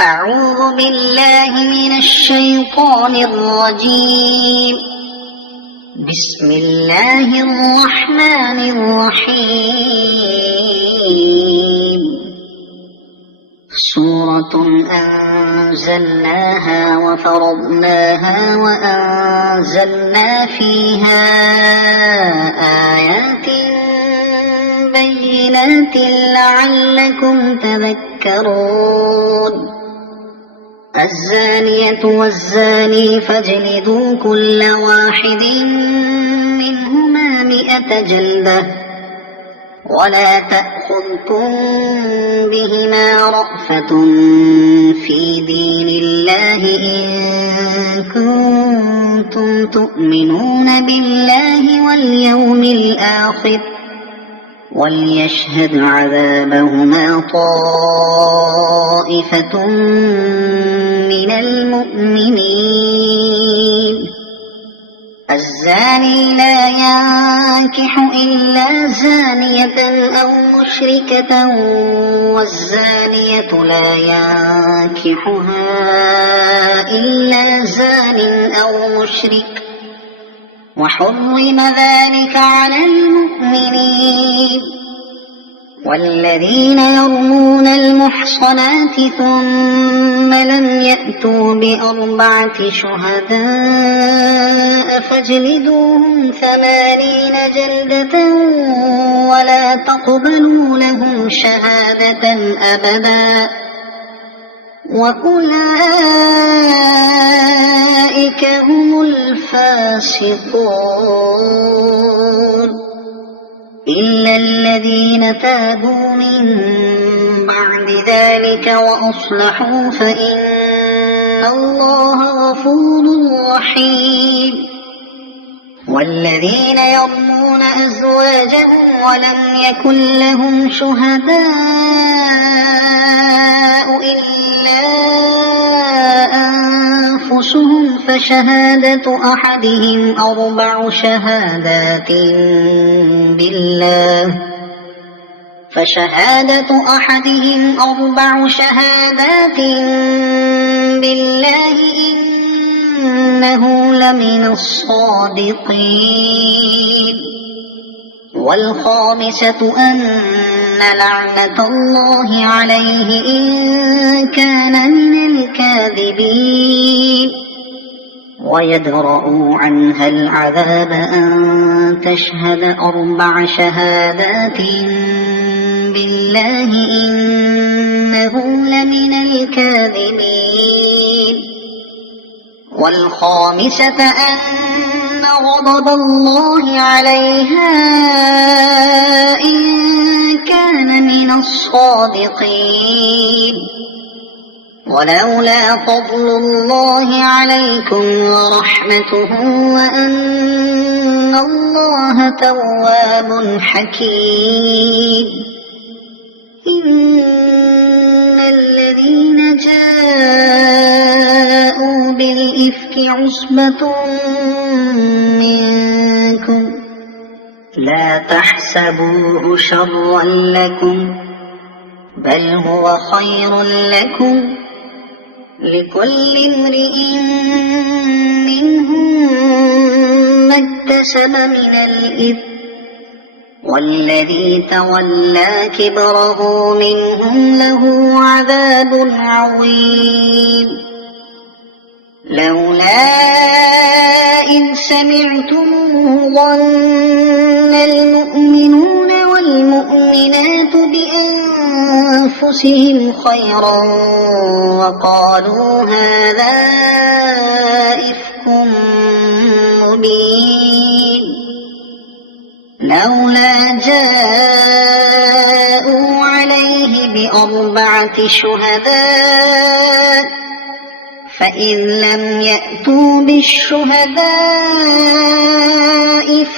أعوذ بالله من الشيطان الرجيم. بسم الله الرحمن الرحيم. سورة أنزلناها وفرضناها وأنزلنا فيها آيات بينات لعلكم تذكرون. الزانية والزاني فاجلدوا كل واحد منهما 100 جلدة ولا تأخذكم بهما رأفة في دين الله إن كنتم تؤمنون بالله واليوم الآخر وليشهد عذابهما طائفة من المؤمنين. الزاني لا ينكح إلا زانية أو مشركة والزانية لا ينكحها إلا زان أو مشرك وحرم ذلك على المؤمنين. والذين يرمون المحصنات ثم لم يأتوا ب4 شهداء فاجلدوهم 80 جلدة ولا تقبلوا لهم شهادة أبدا وأولئك هم الفاسقون. إلا الذين تابوا من بعد ذلك وأصلحوا فإن الله غفور رحيم. والذين يرمون أزواجهم ولم يكن لهم شهداء إلا أنفسهم فشهادة أحدهم 4 شهادات بالله إنه لمن الصادقين. والخامسة أن لعنة الله عليه إن كان من الكاذبين. ويدرأ عنها العذاب أن تشهد 4 شهادات بالله إنه لمن الكاذبين. والخامسة أن غضب الله عليها إن كان من الصادقين. ولولا فضل الله عليكم ورحمته وأن الله تواب حكيم. إن الذين جاءوا بالإفك عصبة منكم لا تحسبوه شرا لكم بل هو خير لكم لكل امرئ منهم ما اكتسب من الإثم والذي تولى كبره منهم له عذاب عظيم. لولا إذ سمعتموه ظن المؤمنون والمؤمنات بأنفسهم خيرا وقالوا هذا إفك مبين. لولا جاءوا عليه ب4 شهداء فإذ لم يأتوا بالشهداء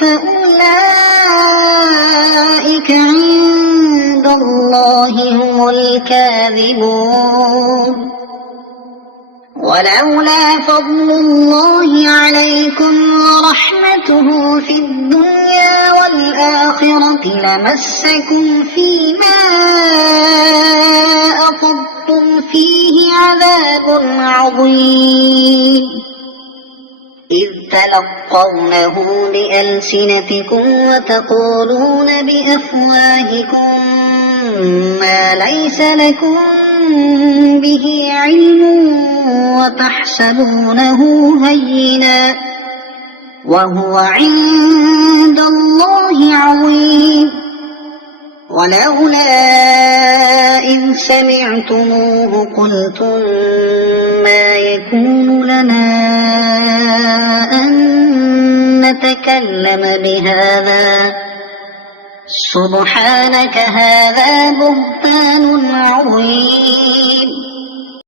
فأولئك عند الله هم الكاذبون. ولولا فضل الله عليكم ورحمته في الدنيا والآخرة لمسكم فيما أفضتم فيه عذاب عظيم إذ تلقونه بألسنتكم وتقولون بأفواهكم ما ليس لكم به علم وتحسبونه هينا وهو عند الله عظيم ولولا إذ سمعتموه قلتم ما يكون لنا أن نتكلم بهذا سبحانك هذا بهتان عظيم